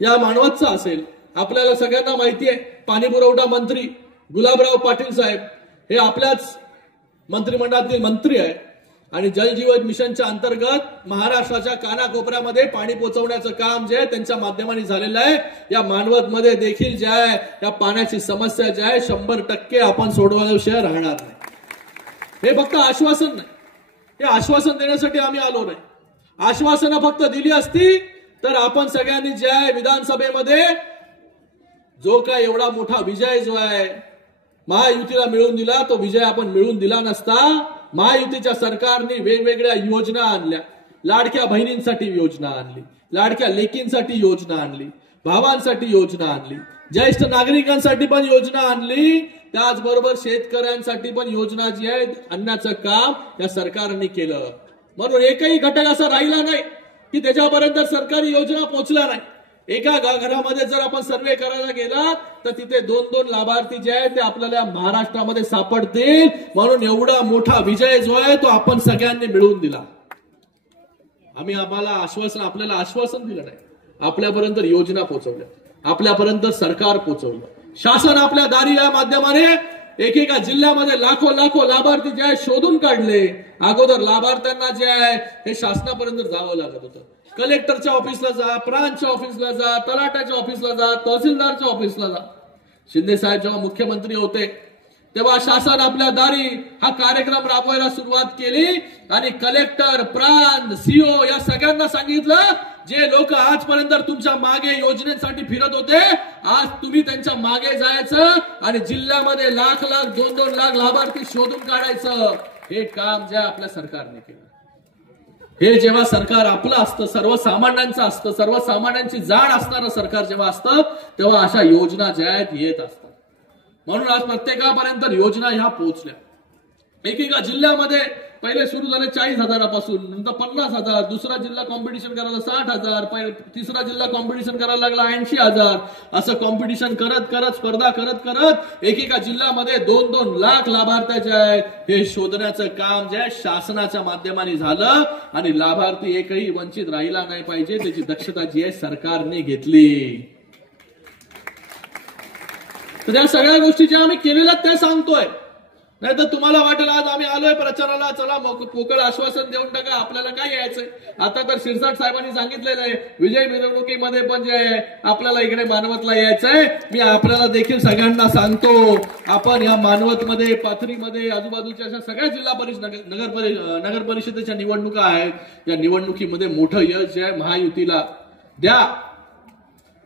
या मानवतचा असेल. आपल्याला सगळ्यांना माहिती आहे पाणी पुरवठा मंत्री गुलाबराव पाटील साहेब हे आपल्याच मंत्रिमंडळातील मंत्री आहे आणि जल जीवन मिशनच्या अंतर्गत महाराष्ट्राच्या कानाकोपऱ्यामध्ये पाणी पोहोचवण्याचं काम जे आहे त्यांच्या माध्यमाने झालेलं आहे. या मानवतमध्ये देखील जे आहे या पाण्याची समस्या जी आहे 100% आपण सोडवल्याशिवाय राहणार नाही. हे फक्त आश्वासन नाही, हे आश्वासन देण्यासाठी आम्ही आलो नाही. आश्वासनं फक्त दिली असती तर आपण सगळ्यांनी जे आहे विधानसभेमध्ये जो काय एवढा मोठा विजय जो आहे महायुतीला मिळवून दिला, तो विजय आपण मिळवून दिला नसता. महायुतीच्या सरकारने वेगवेगळ्या योजना आणल्या. लाडक्या बहिणींसाठी योजना आणली, लाडक्या लेकींसाठी योजना आणली, भावांसाठी योजना आणली, ज्येष्ठ नागरिकांसाठी पण योजना आणली. त्याचबरोबर शेतकऱ्यांसाठी पण योजना जी आहे आणण्याचं काम या सरकारने केलं. म्हणून एकही घटक असा राहिला नाही की त्याच्यापर्यंत सरकारी योजना पोहोचल्या नाही. एका घरामध्ये जर आपण सर्वे करायला गेला तर तिथे 2-2 लाभार्थी जे आहेत ते आपल्याला महाराष्ट्रामध्ये सापडतील. म्हणून एवढा मोठा विजय जो आहे तो आपण सगळ्यांनी मिळवून दिला. आपल्याला आश्वासन दिलं नाही, आपल्यापर्यंत योजना पोहोचवल्या, आपल्यापर्यंत सरकार पोहोचवलं. शासन आपल्या दारी या माध्यमाने एकेका जिल्ह्यामध्ये लाखो लाभार्थी जे आहे शोधून काढले. अगोदर लाभार्थ्यांना जे आहे हे शासनापर्यंत जावं लागत होतं. कलेक्टरच्या ऑफिसला जा, ब्रांचच्या ऑफिसला जा, तलाट्याच्या ऑफिसला जा, तहसीलदारच्या ऑफिसला जा. शिंदे साहेब जेव्हा मुख्यमंत्री होते तेव्हा शासन आपल्या दारी हा कार्यक्रम राबवायला सुरुवात केली आणि कलेक्टर, प्रांत, सीओ या सगळ्यांना सांगितलं जे लोक आजपर्यंत तुमच्या मागे योजनेसाठी फिरत होते, आज तुम्ही त्यांच्या मागे जायचं आणि जिल्ह्यामध्ये लाख 2-2 लाख लाभार्थी शोधून काढायचं. हे काम जे आपल्या सरकारने केलं. हे जेव्हा सरकार आपलं असतं, सर्वसामान्यांचं असतं, सर्वसामान्यांची जाण असणारं सरकार जेव्हा असतं तेव्हा अशा योजना ज्या आहेत येत असतात. म्हणून आज प्रत्येकापर्यंत योजना ह्या पोहोचल्या. एकेका जिल्ह्यामध्ये पहिले सुरू झाले 40,000पासून, नंतर 50,000, दुसरा जिल्हा कॉम्पिटिशन करायला 60,000, तिसरा जिल्हा कॉम्पिटिशन करायला लागला 80,000. असं कॉम्पिटिशन करत स्पर्धा करत एकेका जिल्ह्यामध्ये 2-2 लाख लाभार्थ्याचे आहेत हे शोधण्याचं काम जे आहे शासनाच्या माध्यमाने झालं आणि लाभार्थी एकही वंचित राहिला नाही पाहिजे त्याची दक्षता जी आहे सरकारने घेतली. तर या सगळ्या गोष्टी ज्या आम्ही केलेल्या त्या सांगतोय. नाही तर तुम्हाला वाटेल आज आम्ही आलोय प्रचाराला, चला पोकळ आश्वासन देऊन टाका, आपल्याला काय यायचंय. आता तर शिरसाट साहेबांनी सांगितलेलं आहे विजय मिरवणुकीमध्ये पण जे आहे आपल्याला इकडे मानवतला यायचंय. मी आपल्याला देखील सगळ्यांना सांगतो आपण या मानवतमध्ये, पाथरीमध्ये, आजूबाजूच्या अशा सगळ्या जिल्हा परिषद नगर परिषदेच्या निवडणुका आहेत. या निवडणुकीमध्ये मोठं यश जे आहे महायुतीला द्या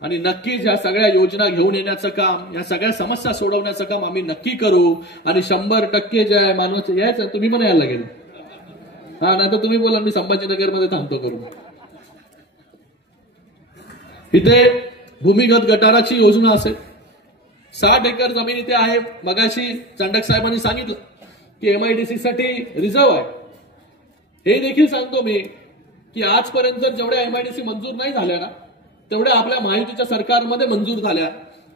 आणि नक्कीच या सगळ्या योजना घेऊन येण्याचं काम, या सगळ्या समस्या सोडवण्याचं काम आम्ही नक्की करू आणि 100% जे आहे मानवत यायचं. तुम्ही पण यायला लागेल हा, नाही तर तुम्ही बोला मी संभाजीनगरमध्ये थांबतो करू. इथे भूमिगत गटाराची योजना असेल, 60 एकर जमीन इथे आहे. मगाशी चांडक साहेबांनी सांगितलं की MIDC साठी रिझर्व्ह आहे. हे देखील सांगतो मी की आजपर्यंत जेवढ्या MIDC मंजूर नाही झाल्या ना तेवढ्या आपल्या महायुतीच्या सरकारमध्ये मंजूर झाल्या.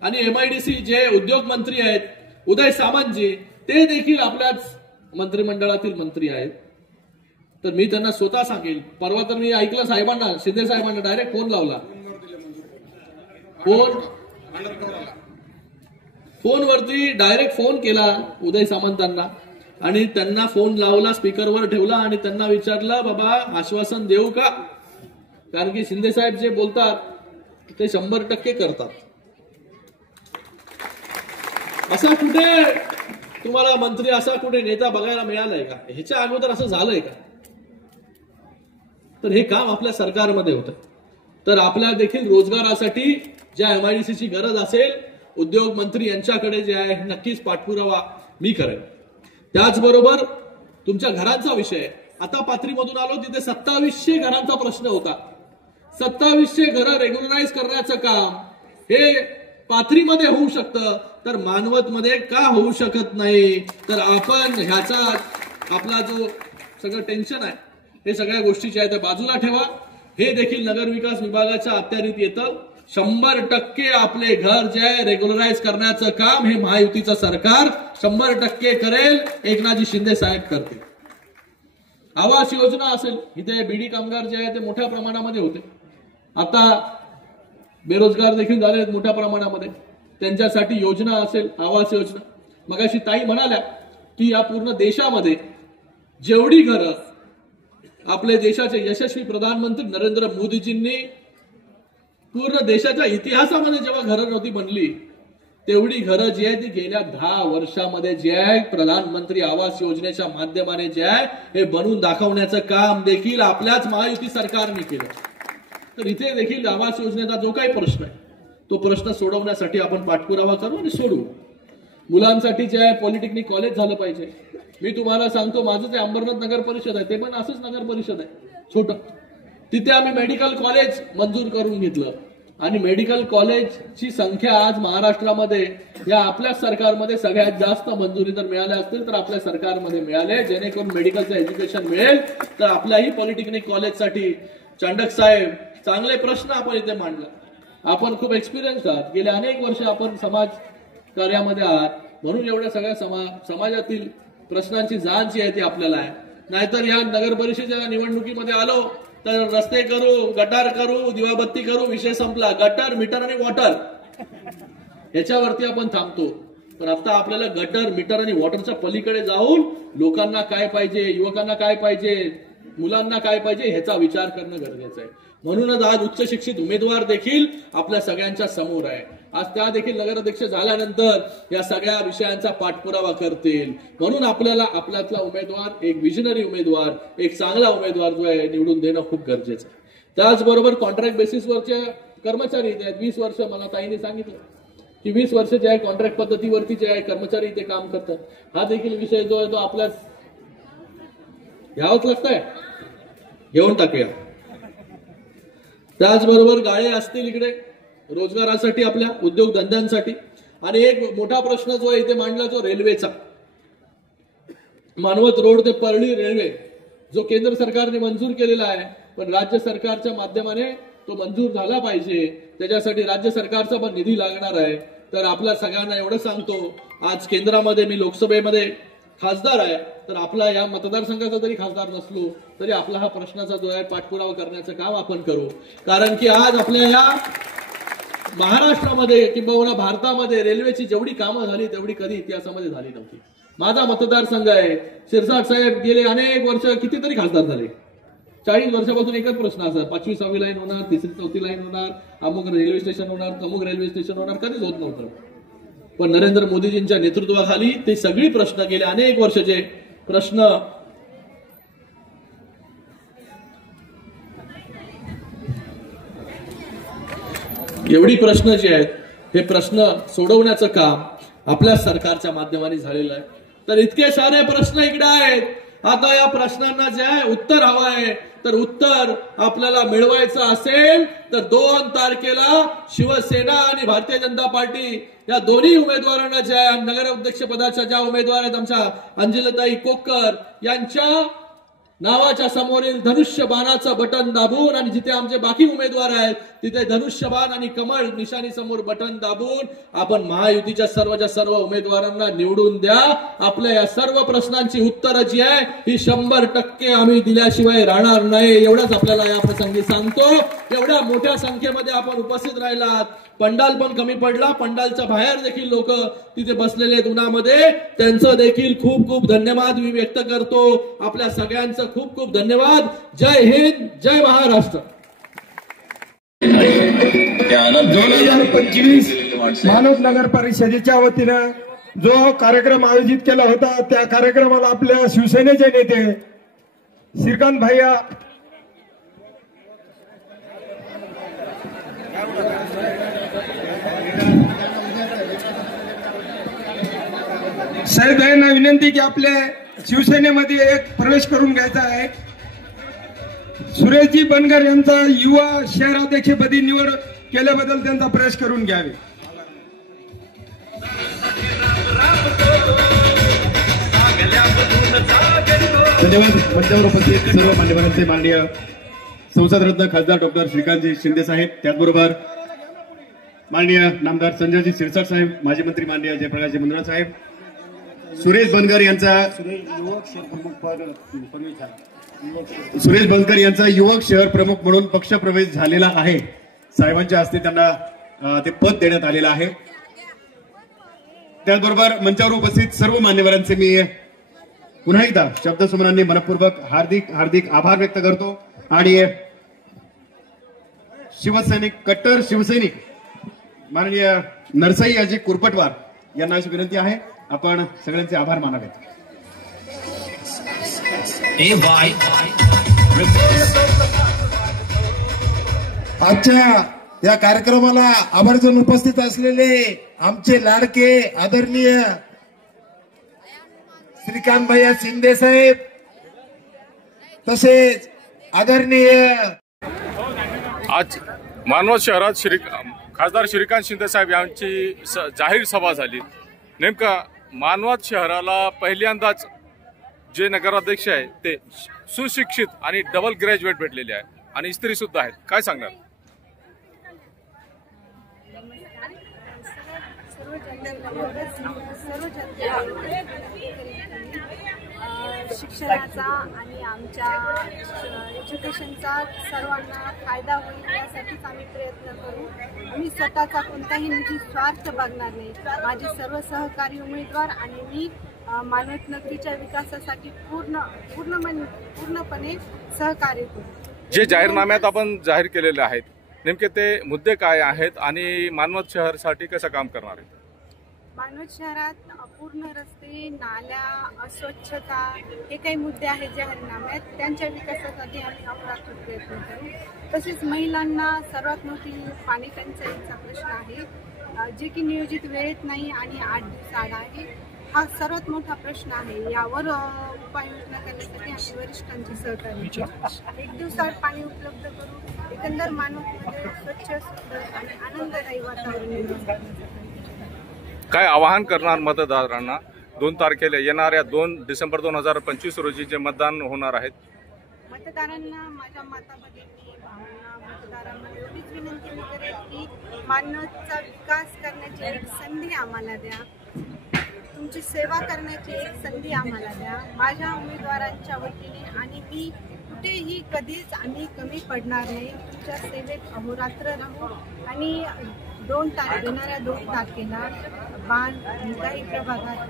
आणि MIDC जे उद्योग मंत्री आहेत उदय सामंतजी ते देखील आपल्याच मंत्रिमंडळातील मंत्री आहेत. तर मी त्यांना स्वतः सांगेल, परवा तर मी ऐकलं साहेबांना, शिंदे साहेबांना डायरेक्ट फोन लावला, फोनवरती डायरेक्ट फोन केला उदय सामंतांना आणि त्यांना फोन लावला, स्पीकरवर ठेवला आणि त्यांना विचारलं बाबा आश्वासन देऊ का. कारण की शिंदे साहेब जे बोलतात ते 100% करतात. असा कुठे तुम्हाला मंत्री, असा कुठे नेता बघायला मिळालाय का? ह्याच्या अगोदर असं झालंय का? तर हे काम आपल्या सरकारमध्ये होतं. तर आपल्या देखील रोजगारासाठी ज्या MIDCची गरज असेल उद्योग मंत्री यांच्याकडे जे आहे नक्कीच पाठपुरावा मी करेन. त्याचबरोबर तुमच्या घरांचा विषय, आता पाथरीमधून आलो तिथे 2700 घरांचा प्रश्न होता. 2700 घरं रेग्युलराईज करण्याचं काम हे पाथरीमध्ये होऊ शकतं तर मानवतमध्ये का होऊ शकत नाही? तर आपण ह्याचा आपला जो सगळं टेन्शन आहे हे सगळ्या गोष्टीचे आहे ते बाजूला ठेवा. हे देखील नगर विकास विभागाच्या अखत्यारीत येतं. 100% आपले घर जे आहे रेग्युलराईज करण्याचं काम हे महायुतीचं सरकार 100% करेल. एकनाथजी शिंदे साहेब करतील. आवास योजना असेल, इथे बीडी कामगार जे आहे ते मोठ्या प्रमाणामध्ये होते, आता बेरोजगार देखील झाले आहेत मोठ्या प्रमाणामध्ये. त्यांच्यासाठी योजना असेल, आवास योजना. मगाशी ताई म्हणाल्या की या पूर्ण देशामध्ये जेवढी घरं आपले देशाचे यशस्वी प्रधानमंत्री नरेंद्र मोदीजींनी पूर्ण देशाच्या इतिहासामध्ये जेव्हा घरं नव्हती बनली तेवढी घरं जी आहे ती गेल्या 10 वर्षामध्ये जे आहे प्रधानमंत्री आवास योजनेच्या माध्यमाने जे आहे हे बनवून दाखवण्याचं काम देखील आपल्याच महायुती सरकारने केलं. तर इथे देखील आवास योजनेचा जो काही प्रश्न आहे तो प्रश्न सोडवण्यासाठी आपण पाठपुरावा करू आणि सोडवू. मुलांसाठी जे आहे पॉलिटेक्निक कॉलेज झालं पाहिजे. मी तुम्हाला सांगतो, माझं जे अंबरनाथ नगर परिषद आहे ते पण असंच नगर परिषद आहे छोटं. तिथे आम्ही मेडिकल कॉलेज मंजूर करून घेतलं आणि मेडिकल कॉलेजची संख्या आज महाराष्ट्रामध्ये या आपल्या सरकारमध्ये सगळ्यात जास्त मंजुरी जर मिळाल्या असतील तर आपल्या सरकारमध्ये मिळाले, जेणेकरून मेडिकलचं एज्युकेशन मिळेल. तर आपल्याही पॉलिटेक्निक कॉलेजसाठी चांडक साहेब चांगले प्रश्न आपण इथे मांडला. आपण खूप एक्सपिरियन्स आहात, गेल्या अनेक वर्ष आपण समाज कार्यामध्ये आहात, म्हणून एवढ्या सगळ्या समाजातील प्रश्नांची जाण जी आहे ती आपल्याला आहे. नाहीतर या नगर परिषदेच्या निवडणुकीमध्ये आलो तर रस्ते करू, गटार करू, दिवाबत्ती करू, विषय संपला. गटर, मीटर आणि वॉटर याच्यावरती आपण थांबतो. पण आता आपल्याला गटर, मीटर आणि वॉटरच्या पलीकडे जाऊन लोकांना काय पाहिजे, युवकांना काय पाहिजे, मुलांना काय पाहिजे ह्याचा विचार करणं गरजेचं आहे. म्हणूनच आज उच्च शिक्षित उमेदवार देखील आपल्या सगळ्यांच्या समोर आहे. आज त्या देखील नगराध्यक्ष झाल्यानंतर या सगळ्या विषयांचा पाठपुरावा करतील. म्हणून आपल्याला आपल्यातला उमेदवार, एक विजनरी उमेदवार, एक चांगला उमेदवार जो आहे निवडून देणं खूप गरजेचं आहे. त्याचबरोबर कॉन्ट्रॅक्ट बेसिसवरचे कर्मचारी इथे आहेत. 20 वर्ष मला ताईने सांगितलं की 20 वर्ष जे आहे कॉन्ट्रॅक्ट पद्धतीवरती जे आहे कर्मचारी इथे काम करतात. हा देखील विषय जो आहे तो आपल्याच घ्यावंच लागतंय, घेऊन टाकूया. त्याचबरोबर गाळे असतील इकडे रोजगारासाठी, आपल्या उद्योगधंद्यांसाठी. आणि एक मोठा प्रश्न जो आहे इथे मांडला तो रेल्वेचा. मानवत रोड ते परळी रेल्वे जो केंद्र सरकारने मंजूर केलेला आहे, पण राज्य सरकारच्या माध्यमाने तो मंजूर झाला पाहिजे. त्याच्यासाठी राज्य सरकारचा पण निधी लागणार आहे. तर आपल्या सगळ्यांना एवढं सांगतो, आज केंद्रामध्ये मी लोकसभेमध्ये खासदार आहे, तर आपला या मतदारसंघाचा जरी खासदार नसलो तरी आपला हा प्रश्नाचा जो आहे पाठपुरावा करण्याचं काम आपण करू. कारण की आज आपल्या या महाराष्ट्रामध्ये किंवा भारतामध्ये रेल्वेची जेवढी कामं झाली तेवढी कधी इतिहासामध्ये झाली नव्हती. माझा मतदारसंघ आहे. शिरसाट साहेब गेले अनेक वर्ष कितीतरी खासदार झाले. 40 वर्षापासून एकच प्रश्न असा, 5वी 6वी लाईन होणार, 3री 4थी लाईन होणार, अमुक रेल्वे स्टेशन होणार, अमुक रेल्वे स्टेशन होणार, कधीच होत नव्हतं. पण नरेंद्र मोदीजींच्या नेतृत्वाखाली ते सगळी प्रश्न गेले अनेक वर्षाचे प्रश्न एवढी प्रश्न जे आहेत हे प्रश्न सोडवण्याचं काम आपल्या सरकारच्या माध्यमाने झालेलं आहे. तर इतके सारे प्रश्न इकडे आहेत. आता या प्रश्नांना जे आहे उत्तर हवं आहे. तर उत्तर आपल्याला मिळवायचं असेल तर 2 तारखेला शिवसेना आणि भारतीय जनता पार्टी या दोन्ही उमेदवारांना ज्या नगराध्यक्ष पदाच्या ज्या उमेदवार आहेत आमच्या अंजलीताई कोक्कर यांच्या नावाच्या समोरील धनुष्यबाणाचं बटन दाबून आणि जिथे आमचे बाकी उमेदवार आहेत तिथे धनुष्यबाण आणि कमळ निशाणी समोर बटन दाबून आपण महायुतीच्या सर्व उमेदवारांना निवडून द्या. आपल्या या सर्व प्रश्नांची उत्तरं जी आहे ही 100% आम्ही दिल्याशिवाय राहणार नाही. एवढंच आपल्याला या प्रसंगी सांगतो. एवढ्या मोठ्या संख्येमध्ये आपण उपस्थित राहिलात. पंडाल पण कमी पडला. पंडालच्या बाहेर देखील लोक तिथे बसलेले आहेत उन्हामध्ये. त्यांचं देखील खूप खूप धन्यवाद मी व्यक्त करतो. आपल्या सगळ्यांचं खूप खूप धन्यवाद. जय हिंद, जय महाराष्ट्र. 2025 मानव नगर परिषदेच्या वतीनं जो कार्यक्रम आयोजित केला होता त्या कार्यक्रमाला आपल्या शिवसेनेचे नेते श्रीकांत भैया साहेबांना विनंती की आपल्या शिवसेनेमध्ये एक प्रवेश करून घ्यायचा आहे. सुरेशजी बनकर यांचा युवा शहराध्यक्षपदी निवड केल्याबद्दल त्यांचा प्रवेश करून घ्यावे. धन्यवाद. मंचावर उपस्थित सर्व मान्यवरांचे माननीय संसदरत्न खासदार डॉक्टर श्रीकांतजी शिंदे साहेब, त्याचबरोबर माननीय नामदार संजयजी शिरसाट साहेब, माजी मंत्री माननीय जयप्रकाशजी मुंद्रा साहेब, सुरेश बनकर यांचा युवक शहर प्रमुख म्हणून पक्ष प्रवेश झालेला आहे. साहेबांच्या हस्ते त्यांना ते पद देण्यात आलेलं आहे. त्याचबरोबर मंचावर उपस्थित सर्व मान्यवरांचे मी पुन्हा एकदा शब्दसुमनांनी मनपूर्वक हार्दिक हार्दिक आभार व्यक्त करतो. आणि शिवसैनिक, कट्टर शिवसैनिक माननीय नरसाई अजय कुरपटवार यांना अशी विनंती आहे, आपण सगळ्यांचे आभार मानावेत. आजच्या या कार्यक्रमाला आवर्जून उपस्थित असलेले आमचे लाडके आदरणीय श्रीकांत भैया शिंदे साहेब, तसेच आदरणीय आज मानवत शहरात खासदार श्रीकांत शिंदे साहेब यांची जाहीर सभा झाली. नेमका मानवत शहराला पहिल्यांदाच जे नगराध्यक्ष आहे ते सुशिक्षित आणि डबल ग्रॅज्युएट भेटलेले आहे आणि स्त्री सुद्धा आहेत. काय सांगणार? शिक्षणाचा आणि आमच्या एज्युकेशनचा सर्वांना फायदा होईल यासाठीच आम्ही प्रयत्न करू. आम्ही स्वतःचा कोणताही निजी स्वार्थ बघणार नाही. माझे सर्व सहकारी उमेदवार आणि मी मानवत नगरीच्या विकासासाठी पूर्णपणे सहकार्य करू. जे जाहीरनाम्यात आपण जाहीर केलेले आहेत नेमके ते मुद्दे काय आहेत आणि मानवत शहरासाठी कसं काम करणार आहे? मानवत शहरात अपूर्ण रस्ते, नाल्या, अस्वच्छता हे काही मुद्दे आहेत जाहीरनाम्यात. त्यांच्या विकासासाठी आम्ही अहोरात्र प्रयत्न करू. तसेच महिलांना सर्वात मोठी पाणी टंचाईचा प्रश्न आहे, जे की नियोजित वेळेत नाही आणि 8 दिवस आड आहे. हा सर्वात मोठा प्रश्न आहे. यावर उपाययोजना करण्यासाठी आम्ही वरिष्ठांचे सहकार्य करू. 1 दिवसाआड पाणी उपलब्ध करू. एकंदर मानवतेमध्ये स्वच्छ, सुंदर आणि आनंददायी वातावरण निर्माण करण्यासाठी काय आवाहन करणार मतदारांना? 2 तारखेला येणाऱ्या 2 डिसेंबर 2025 रोजी जे मतदान होणार आहेत, मतदारांना माझ्या माताभगिनी मतदारांना एवढीच विनंती करेल की मानवतचा विकास करण्याची एक संधी आम्हाला द्या. तुमची सेवा करण्याची एक संधी आम्हाला द्या. माझ्या उमेदवारांच्या वतीने आणि मी कुठेही कधीच आम्ही कमी पडणार नाही. तुमच्या सेवेत अहोरात्र राहू. आणि येणाऱ्या 2 तारखेला बाण आणि काही प्रभागात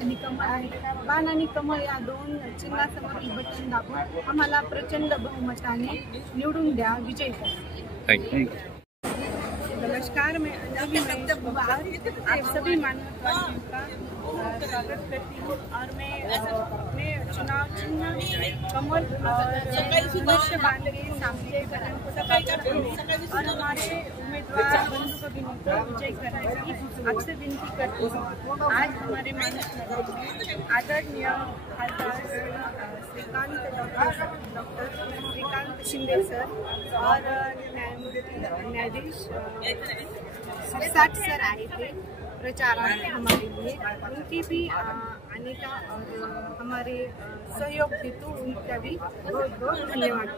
आणि कमळ आहे. बाण आणि कमळ या 2 चिन्हासमोरील बटन दाबून आम्हाला प्रचंड बहुमताने निवडून द्या, विजय करा. थँक्यू. नमस्कार, मैं अंजलि आप सभी मानवतावादियों का स्वागत करती हूँ और मैं अपने चुनाव चिन्ह कमल और बांध के सामने और हमारे उम्मीदवार बंधु को विजय करने की आपसे विनती करती हूँ. आज हमारे मानव में आदरणीय खासदार श्रीकांत डॉक्टर श्रीकांत शिंदे सर और न्यायाधीश शिरसाट सर आए थे प्रचारार्थ हमारे लिए. उनकी भी आने का और हमारे सहयोग हेतु उनका भी बहुत बहुत धन्यवाद.